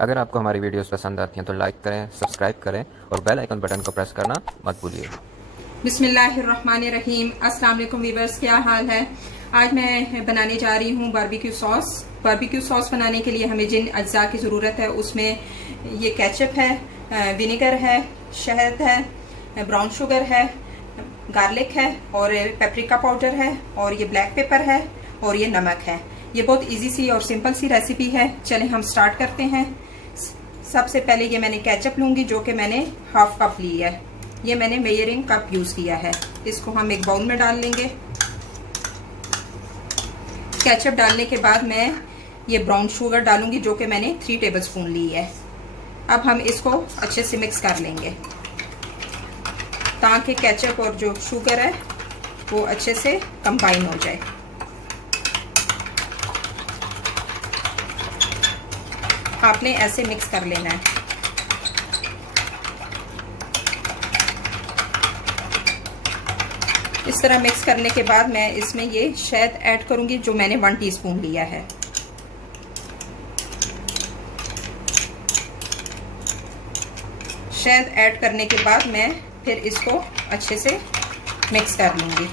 अगर आपको हमारी वीडियोस पसंद आती हैं तो लाइक करें, सब्सक्राइब करें और बेल आइकन बटन को प्रेस करना मत भूलिए। बिस्मिल्लाहिर्रहमानिर्रहीम। अस्सलाम वालेकुम वीवर्स, क्या हाल है। आज मैं बनाने जा रही हूँ बारबेक्यू सॉस। बारबेक्यू सॉस बनाने के लिए हमें जिन अज्जा की ज़रूरत है उसमें ये केचप है, विनेगर है, शहद है, ब्राउन शुगर है, गार्लिक है और पेपरिका पाउडर है और ये ब्लैक पेपर है और ये नमक है। ये बहुत इजी सी और सिंपल सी रेसिपी है। चलें हम स्टार्ट करते हैं। सबसे पहले ये मैंने केचप लूँगी जो कि मैंने हाफ कप ली है। ये मैंने मेजरिंग कप यूज़ किया है। इसको हम एक बाउल में डाल लेंगे। केचप डालने के बाद मैं ये ब्राउन शुगर डालूंगी जो कि मैंने 3 टेबलस्पून ली है। अब हम इसको अच्छे से मिक्स कर लेंगे ताकि केचप और जो शुगर है वो अच्छे से कंबाइन हो जाए। आपने ऐसे मिक्स कर लेना है। इस तरह मिक्स करने के बाद मैं इसमें ये शहद ऐड करूंगी जो मैंने 1 टीस्पून लिया है। शहद ऐड करने के बाद मैं फिर इसको अच्छे से मिक्स कर लूंगी।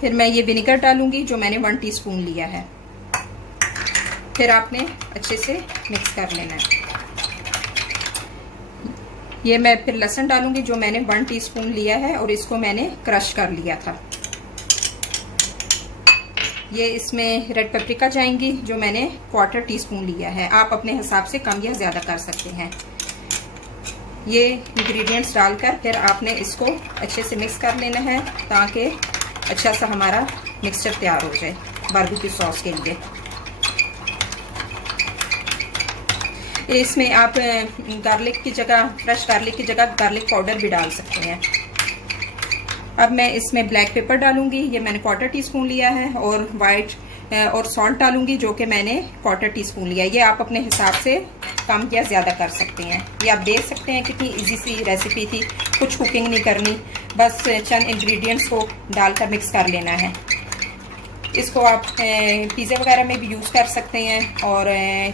फिर मैं ये विनेगर डालूंगी जो मैंने 1 टीस्पून लिया है। फिर आपने अच्छे से मिक्स कर लेना है। ये मैं फिर लहसुन डालूंगी जो मैंने 1 टीस्पून लिया है और इसको मैंने क्रश कर लिया था। ये इसमें रेड पेपरिका जाएंगी जो मैंने 1/4 टीस्पून लिया है। आप अपने हिसाब से कम या ज़्यादा कर सकते हैं। ये इंग्रेडिएंट्स डालकर फिर आपने इसको अच्छे से मिक्स कर लेना है ताकि अच्छा सा हमारा मिक्सचर तैयार हो जाए बारबेक्यू सॉस के लिए। इसमें आप गार्लिक की जगह, फ्रेश गार्लिक की जगह गार्लिक पाउडर भी डाल सकते हैं। अब मैं इसमें ब्लैक पेपर डालूंगी, ये मैंने 1/4 टीस्पून लिया है और वाइट और सॉल्ट डालूंगी जो कि मैंने 1/4 टीस्पून लिया है। ये आप अपने हिसाब से कम या ज़्यादा कर सकते हैं। ये आप देख सकते हैं कितनी इजी सी रेसिपी थी, कुछ कुकिंग नहीं करनी, बस चंद इंग्रेडिएंट्स को डालकर मिक्स कर लेना है। इसको आप पिज़्ज़ा वगैरह में भी यूज़ कर सकते हैं और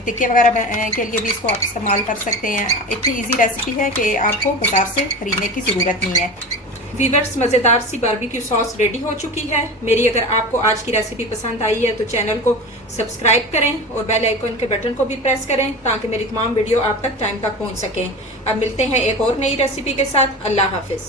टिक्के वगैरह के लिए भी इसको आप इस्तेमाल कर सकते हैं। इतनी इजी रेसिपी है कि आपको बाजार से खरीदने की ज़रूरत नहीं है। वीवर्स, मज़ेदार सी बारबेक्यू सॉस रेडी हो चुकी है मेरी। अगर आपको आज की रेसिपी पसंद आई है तो चैनल को सब्सक्राइब करें और बेल आइकन के बटन को भी प्रेस करें ताकि मेरी तमाम वीडियो आप तक टाइम तक पहुंच सकें। अब मिलते हैं एक और नई रेसिपी के साथ। अल्लाह हाफिज़।